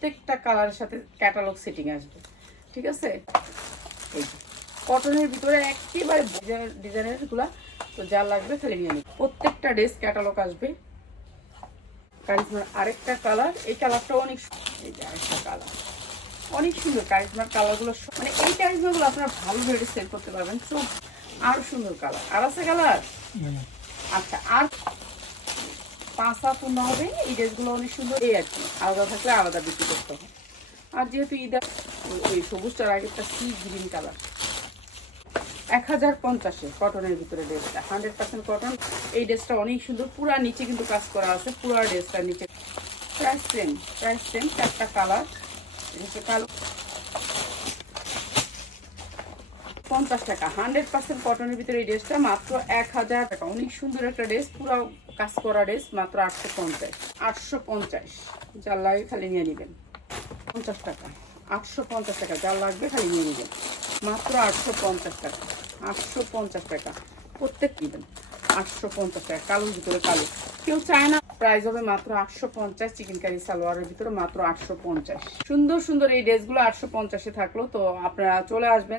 প্রত্যেকটা কালারের সাথে ক্যাটালগ সেটিং আসবে। ঠিক আছে? এই কটনের ভিতরে একেবারে ডিজাইনেরগুলা তো যা লাগবে খালি নিয়ে নিন প্রত্যেকটা ড্রেস ক্যাটালগ আসবে। কারিজমার আরেকটা কালার এই কালারটাও অনেক সু- এই যে আরেকটা কালার অনেক সুন্দর কারিজমার কালারগুলো মানে এই কারিজমাগুলো আপনারা ভালোভাবে সেল করতে পারবেন। চোখ আরও সুন্দর কালার আর আছে কালার আচ্ছা আর পাঁচা পূর্ণ হবে, এই ড্রেসগুলো অনেক সুন্দর। এই আর কি, আলাদা থাকলে আলাদা বিক্রি করতে হবে। আর যেহেতু ঈদের ওই- সবুজটার আগেরটা সি গ্রিন কালার এক হাজার পঞ্চাশে কটনের ভিতরে ড্রেসটা হান্ড্রেড পার্সেন্ট কটন এই ড্রেসটা অনেক সুন্দর, পুরা নিচে কিন্তু কাজ করা আছে, পুরা ড্রেসটার নিচে। প্রাইস সেম প্রাইস সেম চারটা কালার কালো। পঞ্চাশ টাকা। হান্ড্রেড পার্সেন্ট কটনের ভিতরে এই ড্রেসটা মাত্র এক হাজার টাকা। অনেক সুন্দর একটা ড্রেস পুরো কাজ করা ড্রেস মাত্র আটশো পঞ্চাশ। আটশো পঞ্চাশ। যার লাগে খালি নিয়ে নেবেন। পঞ্চাশ টাকা। আটশো পঞ্চাশ টাকা। যার লাগবে খালি নিয়ে নেবেন। মাত্র আটশো পঞ্চাশ টাকা। আটশো পঞ্চাশ টাকা। প্রত্যেক নেবেন আটশো পঞ্চাশ টাকা। কালোর ভিতরে কালো। কেউ চায় না প্রাইস হবে মাত্র আটশো পঞ্চাশ। চিকেন কারি সালোয়ারের ভিতরে মাত্র আটশো পঞ্চাশ। সুন্দর সুন্দর এই ড্রেসগুলো আটশো পঞ্চাশে থাকল। তো আপনারা চলে আসবেন।